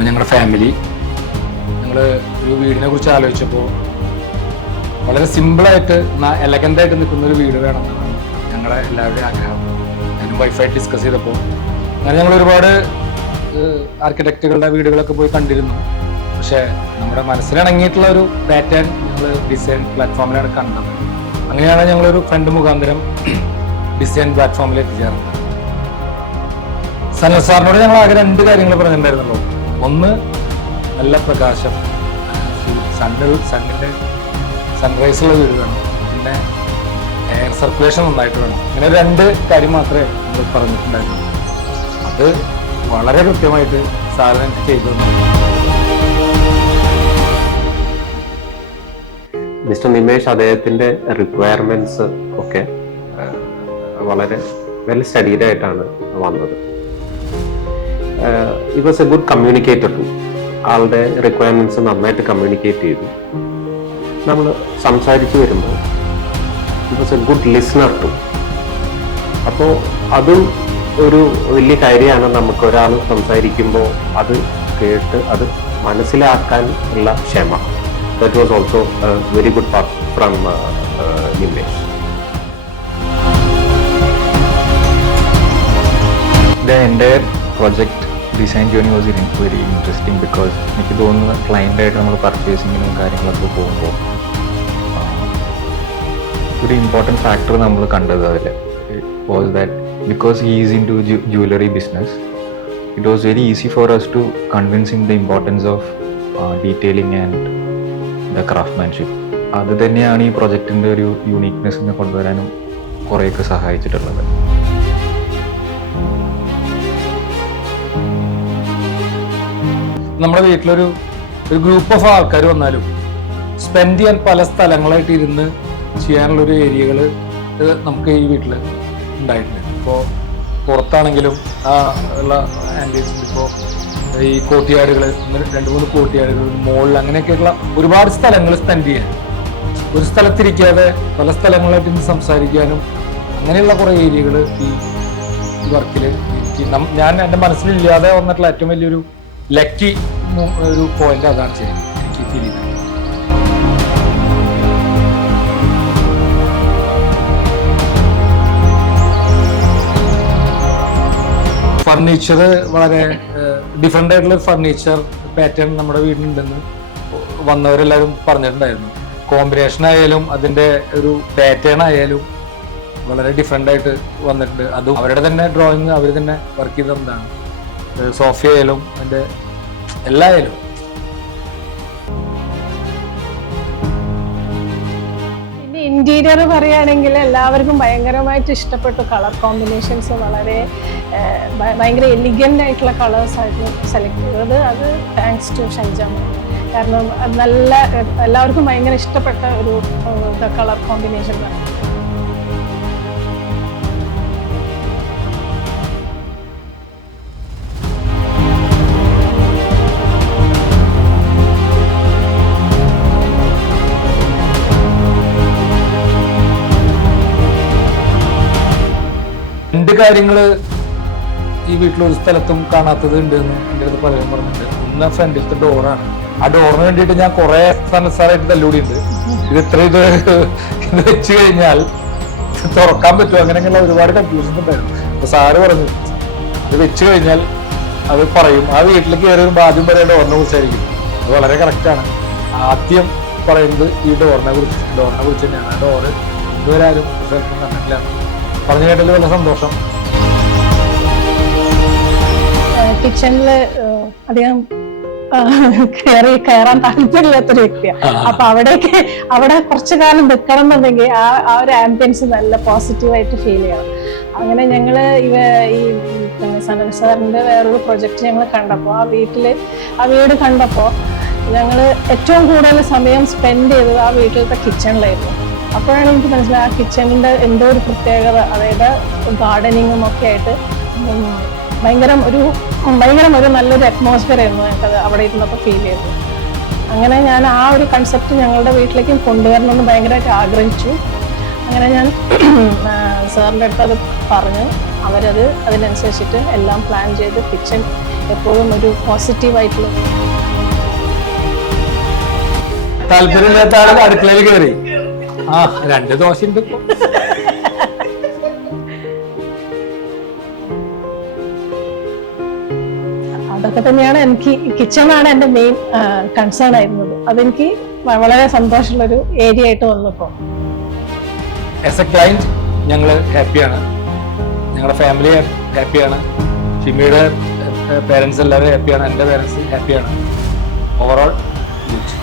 ഇതാണ് ഞങ്ങളുടെ ഫാമിലി. ഞങ്ങൾ ഒരു വീടിനെ കുറിച്ച് ആലോചിച്ചപ്പോൾ വളരെ സിമ്പിളായിട്ട് എലഗൻ്റായിട്ട് നിൽക്കുന്ന ഒരു വീട് വേണമെന്നാണ് ഞങ്ങളുടെ എല്ലാവരുടെയും ആഗ്രഹം. ഞാനും വൈഫായിട്ട് ഡിസ്കസ് ചെയ്തപ്പോൾ അങ്ങനെ ഞങ്ങൾ ഒരുപാട് ആർക്കിടെക്റ്റുകളുടെ വീടുകളൊക്കെ പോയി കണ്ടിരുന്നു. പക്ഷേ നമ്മുടെ മനസ്സിലിണങ്ങിയിട്ടുള്ള ഒരു പാറ്റേൺ ഞങ്ങൾ ഡിസൈൻ പ്ലാറ്റ്ഫോമിലാണ് കണ്ടത്. അങ്ങനെയാണ് ഞങ്ങളൊരു ഫ്രണ്ട് മുഖാന്തരം ഡിസൈൻ പ്ലാറ്റ്ഫോമിൽ എത്തിച്ചേർന്നത്. സനൽ സാറിനോട് ഞങ്ങൾ ആകെ 2 കാര്യങ്ങൾ പറഞ്ഞിട്ടുണ്ടായിരുന്നുള്ളൂ. ഒന്ന്, നല്ല പ്രകാശം, സണ്ണിന്റെ സൺറൈസുള്ള വീട് വേണം, പിന്നെ എയർ സർക്കുലേഷൻ നന്നായിട്ട് വേണം. ഇങ്ങനെ 2 കാര്യം മാത്രമേ നമ്മൾ പറഞ്ഞിട്ടുണ്ടായിരുന്നു. അത് വളരെ കൃത്യമായിട്ട് സാറ് എനിക്ക് ചെയ്തു. മിസ്റ്റർ നിമേഷ് അദ്ദേഹത്തിൻ്റെ റിക്വയർമെൻറ്റ്സ് ഒക്കെ വളരെ വെൽ സ്റ്റഡീഡ് ആയിട്ടാണ് വന്നത്. It was a good communicator too. ആളുടെ റിക്വയർമെൻറ്റ്സ് നന്നായിട്ട് കമ്മ്യൂണിക്കേറ്റ് ചെയ്തു. നമ്മൾ സംസാരിച്ചു വരുമ്പോൾ it was a good listener too. അപ്പോൾ അതും ഒരു വലിയ കാര്യമാണ്. നമുക്ക് ഒരാൾ സംസാരിക്കുമ്പോൾ അത് കേട്ട് അത് മനസ്സിലാക്കാൻ ഉള്ള ക്ഷമ. That was also a very good part from Nimesh. The entire project design journey was very interesting because എനിക്ക് തോന്നുന്നു ക്ലയൻ്റായിട്ട് നമ്മൾ പർച്ചേസിങ്ങിനും കാര്യങ്ങളൊക്കെ പോകുമ്പോൾ ഒരു ഇമ്പോർട്ടൻറ്റ് ഫാക്ടർ നമ്മൾ കണ്ടത് അതിൽ was that because he is into jewellery business, it was very easy for us to convince him the importance of detailing and the craftsmanship. അത് തന്നെയാണ് ഈ പ്രൊജക്റ്റിൻ്റെ ഒരു യൂണീക്നെസ്സിനെ കൊണ്ടുവരാനും കുറേയൊക്കെ സഹായിച്ചിട്ടുള്ളത്. നമ്മുടെ വീട്ടിലൊരു ഗ്രൂപ്പ് ഓഫ് ആൾക്കാർ വന്നാലും സ്പെൻഡ് ചെയ്യാൻ പല സ്ഥലങ്ങളായിട്ട് ഇരുന്ന് ചെയ്യാനുള്ളൊരു ഏരിയകൾ നമുക്ക് ഈ വീട്ടിൽ ഉണ്ടായിട്ടുണ്ട്. ഇപ്പോൾ പുറത്താണെങ്കിലും ഉള്ള ആംബിയൻസിൽ ഇപ്പോൾ ഈ കോട്ടിയാടുകൾ, 2-3 കോട്ടിയാടുകൾ, മോളിൽ, അങ്ങനെയൊക്കെയുള്ള ഒരുപാട് സ്ഥലങ്ങൾ സ്പെൻഡ് ചെയ്യാൻ, ഒരു സ്ഥലത്തിരിക്കാതെ പല സ്ഥലങ്ങളായിട്ട് ഇന്ന് സംസാരിക്കാനും അങ്ങനെയുള്ള കുറേ ഏരിയകൾ ഈ വർക്കിൽ ഞാൻ എൻ്റെ മനസ്സിലില്ലാതെ വന്നിട്ടുള്ള ഏറ്റവും വലിയൊരു ലക്കി ഒരു പോയിന്റ് അതാണ് ശരിക്കും എനിക്ക് ഫീൽ ചെയ്തത്. ഫർണിച്ചർ വളരെ ഡിഫറെൻ്റ് ആയിട്ടുള്ള ഫർണിച്ചർ പാറ്റേൺ നമ്മുടെ വീടിനുണ്ടെന്ന് വന്നവരെല്ലാവരും പറഞ്ഞിട്ടുണ്ടായിരുന്നു. കോമ്പിനേഷൻ ആയാലും അതിൻ്റെ ഒരു പാറ്റേൺ ആയാലും വളരെ ഡിഫറെൻ്റ് ആയിട്ട് വന്നിട്ടുണ്ട്. അതും അവരുടെ തന്നെ ഡ്രോയിങ് അവർ തന്നെ വർക്ക് ചെയ്തതാണ്. സോഫ ആയാലും അതിൻ്റെ എല്ലാ ആയാലും. ഇന്റീരിയർ പറയുകയാണെങ്കിൽ എല്ലാവർക്കും ഭയങ്കരമായിട്ട് ഇഷ്ടപ്പെട്ടു. കളർ കോമ്പിനേഷൻസ് വളരെ ഭയങ്കര എലിഗൻ്റ് ആയിട്ടുള്ള കളേഴ്സായിരുന്നു സെലക്ട് ചെയ്തത്. അത് താങ്ക്സ് ടു ഷൈജാമ. കാരണം നല്ല എല്ലാവർക്കും ഭയങ്കര ഇഷ്ടപ്പെട്ട ഒരു കളർ കോമ്പിനേഷൻ. രണ്ട് കാര്യങ്ങൾ ഈ വീട്ടിലൊരു സ്ഥലത്തും കാണാത്തത് ഉണ്ട് എന്ന് എൻ്റെ അടുത്ത് പലരും പറഞ്ഞിട്ടുണ്ട്. ഒന്ന് ഫ്രണ്ടിലത്തെ ഡോറാണ്. ആ ഡോറിന് വേണ്ടിയിട്ട് ഞാൻ കുറെ സ്ഥലസാറായിട്ട് തല്ലൂടിയുണ്ട്. ഇത് വെച്ച് കഴിഞ്ഞാൽ തുറക്കാൻ പറ്റുമോ, അങ്ങനെയൊക്കെയുള്ള ഒരുപാട് കൺഫ്യൂഷൻസ് ഉണ്ടായിരുന്നു. അപ്പൊ സാറ് പറഞ്ഞു അത് വെച്ച് കഴിഞ്ഞാൽ അത് പറയും. ആ വീട്ടിലേക്ക് കയറി വരുമ്പോൾ ആദ്യം പറയുക ഡോറിനെ കുറിച്ചായിരിക്കും. അത് വളരെ കറക്റ്റാണ്. ആദ്യം പറയുന്നത് ഈ ഡോറിനെ കുറിച്ച് തന്നെയാണ്. ആ ഡോറ് ഇതുവരെ ആരും സ്ഥലത്തും കണ്ടിട്ടില്ല. പറഞ്ഞു കേട്ടതിൽ വളരെ സന്തോഷം. കിച്ചണില് അധികം കയറാൻ താല്പര്യമില്ലാത്തൊരു വ്യക്തിയാണ്. അപ്പൊ അവിടെ കുറച്ചു കാലം നിൽക്കണം എന്നുണ്ടെങ്കിൽ ആ ഒരു ആംബിയൻസ് നല്ല പോസിറ്റീവായിട്ട് ഫീൽ ചെയ്യണം. അങ്ങനെ ഞങ്ങള് ഈ സനൽ സാറിന്റെ വേറൊരു പ്രൊജക്ട് ഞങ്ങൾ കണ്ടപ്പോൾ ആ വീട് കണ്ടപ്പോൾ ഞങ്ങള് ഏറ്റവും കൂടുതൽ സമയം സ്പെൻഡ് ചെയ്തത് ആ വീട്ടിലത്തെ കിച്ചണിലായിരുന്നു. അപ്പോഴാണ് എനിക്ക് മനസ്സിലായത് ആ കിച്ചണിന്റെ എന്തോ ഒരു പ്രത്യേകത, അതായത് ഗാർഡനിങ്ങും ഒക്കെ ആയിട്ട് ഭയങ്കര ഒരു നല്ലൊരു അറ്റ്മോസ്ഫിയർ ആയിരുന്നു ഞങ്ങൾക്കത് അവിടെ ഇരുന്നപ്പോൾ ഫീൽ ചെയ്തത്. അങ്ങനെ ഞാൻ ആ ഒരു കൺസെപ്റ്റ് ഞങ്ങളുടെ വീട്ടിലേക്കും കൊണ്ടുവരണമെന്ന് ഭയങ്കരമായിട്ട് ആഗ്രഹിച്ചു. അങ്ങനെ ഞാൻ സാറിൻ്റെ അടുത്ത് അത് പറഞ്ഞു. അവരത് അതിനനുസരിച്ചിട്ട് എല്ലാം പ്ലാൻ ചെയ്ത് കിച്ചൺ എപ്പോഴും ഒരു പോസിറ്റീവായിട്ടുള്ള താല്പര്യമില്ലാത്ത ആൾ അടുക്കളയിൽ കയറി ആ 2 ദോശ ഉണ്ട് ഇപ്പൊ. അതൊക്കെ തന്നെയാണ് എനിക്ക് കിച്ചണാണ് എൻ്റെ മെയിൻ കൺസേൺ ആയിരുന്നത്. അതെനിക്ക് വളരെ സന്തോഷമുള്ളൊരു ഏരിയ ആയിട്ട് വന്നപ്പോൾ. ആസ് എ ക്ലയന്റ് ഞങ്ങൾ ഹാപ്പിയാണ്, ഞങ്ങളുടെ ഫാമിലി ഹാപ്പിയാണ്, ഷിമിയുടെ പേരൻസ് എല്ലാവരും ഹാപ്പിയാണ്, എൻ്റെ പേരൻസ് ഹാപ്പിയാണ്. Overall good.